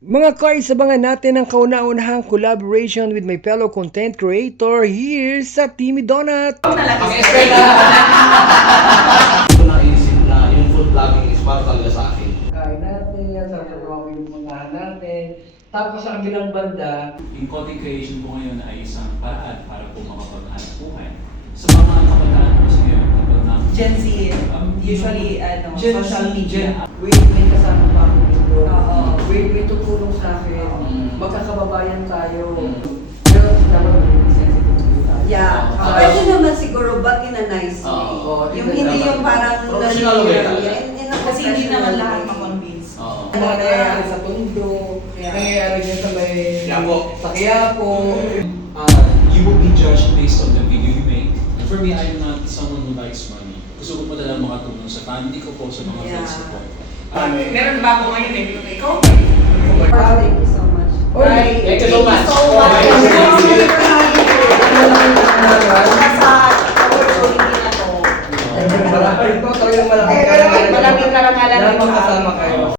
Mga Kars, abangan natin ang kauna-unahang collaboration with my fellow content creator here sa Timmy Donut. Ito naisip na yung food vlogging is para talaga sa akin. Kain natin, sarap na yung mga natin. Tapos sa kabilang banda, Yung content creation po ngayon ay isang paraan para po makapaghanap buhay. Sa mga kabataan po sa ngayon, kapag na Gen Z, usually social media. Wait, may kasama pa ako dito. Oo. Wait, may tutulong sa akin. Magkakababayan tayo. Mm. Pero dapat maging sensitive tayo. Yeah. Pwede naman siguro, but in a nice way. Oo. Yung hindi yung parang Professional way talaga. in a Kasi hindi naman professional lahat way. ma-convince. Oo. Mga nangyayari sa Tondo, Yeah. nangyayari dyan sa may... Quiapo. Sa Quiapo. you will be judged based on the video you make. And for me, I'm not someone who likes money. Gusto ko po talaga makatulong sa family ko po, sa mga friends ko po. Meron ba ako ngayon eh? Ikaw Wow, thank you so much. Oy, Thank you so much. Sa award showing din ako. Malaki ito, talagang malaki.